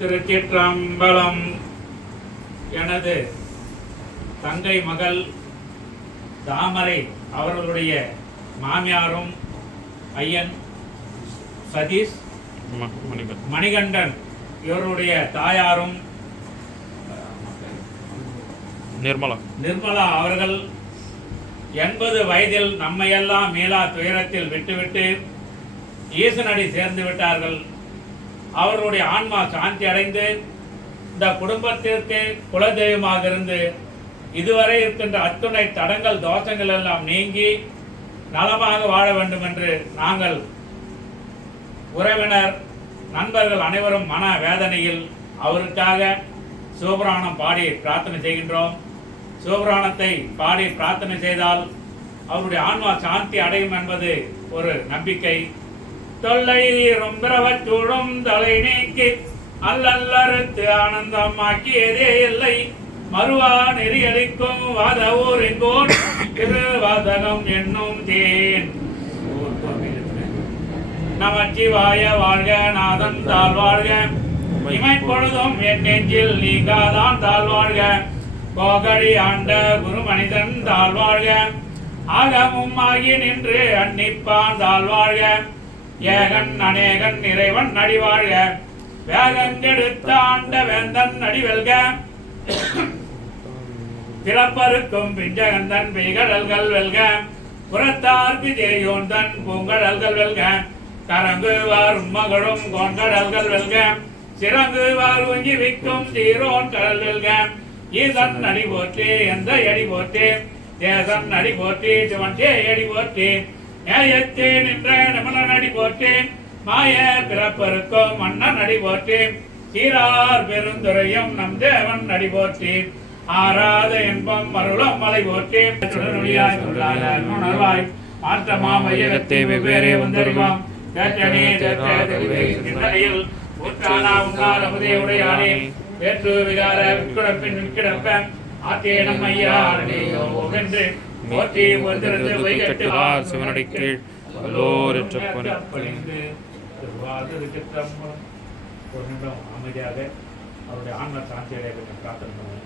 திருச்சிற்றம்பலம். எனது தங்கை மகள் தாமரை அவர்களுடைய மாமியாரும் ஐயன் சதீஷ் மணிகண்டன் இவருடைய தாயாரும் நிர்மலா அவர்கள் 80 வயதில் நம்மையெல்லாம் மீளா துயரத்தில் விட்டுவிட்டு ஈசனடி சேர்ந்து விட்டார்கள். அவர்களுடைய ஆன்மா சாந்தி அடைந்து இந்த குடும்பத்திற்கு குலதெய்வமாக இருந்து இதுவரை இருக்கின்ற அத்துணை தடங்கள் தோஷங்கள் எல்லாம் நீங்கி நலமாக வாழ வேண்டும் என்று நாங்கள் உறவினர் நண்பர்கள் அனைவரும் மன வேதனையில் அவருக்காக சிவபுராணம் பாடி பிரார்த்தனை செய்கின்றோம். சிவபுராணத்தை பாடி பிரார்த்தனை செய்தால் அவருடைய ஆன்மா சாந்தி அடையும் என்பது ஒரு நம்பிக்கை. தொல்லை ரொம்பிரவச்சூடும் தலை நீக்கி அல்லல்லறுத்து ஆனந்தமாக்கியதே இல்லை மறுவா நெறியடிக்கும் வாத ஊரிங்கோன் திருவாதகம் என்னும் தேன். நமச்சிவாய வாழ்க, நாதன் தாழ்வாழ்க, இமைப்பொழுதும் என் நெஞ்சில் நீங்காதான் தாழ்வாழ்க, கோகழி ஆண்ட குரு மனிதன் தாழ்வாழ்க, ஆகமும் ஆகி நின்று அன்னிப்பான் தாழ்வாழ்க, ஏகன் அநேகன் இறைவன் நடிவாழ்க, வேகங்கெடுத்த ஆண்ட வேந்தன் நடிவெல்க, பிறப்பருக்கும் பிஞ்சகந்தன் பெய்கடல்கள் வெல்க, புறத்தார்க்கு ஜெயோந்தன் பூங்கடல்கள் வெல்க, கரங்குவார் உம்மகளும் கோன்கடல்கள் வெல்க, சிறங்குவார் உங்கி விக்கும் சீரோன் கடல் வெல்க, ஈசன் நடி போற்றி எந்த எடி போற்றி, தேசன் நடி போற்றி சிவன் எடி போற்றி, நேயத்தே நின்ற நிமலன் அடி போற்றி, மாய பிறப்பருக்கும் மன்னன் அடி போற்றி, சீரார் பெருந்துரையும் நம் தேவன் அடி போற்றி, ஆராத இன்பம் மருளம் மலை போற்றி, உணர்வாய் மாற்றமா மையகத்தை வெவ்வேறே வந்தறிவாம் தேற்றனே தேற்றையில் ஊற்றானா உன்னார் அமுதே உடையானே வேற்று விகார விற்குடப்பின் விற்கிடப்ப ஆத்தேனம் ஐயா என்று போற்றி வந்திருந்து வைகட்டு சிவனடி கீழ் ஒரு நிமிடம் அமைதியாக அவருடைய ஆன்ம சாந்தியடைய பிரார்த்தனை பண்ணுவோம்.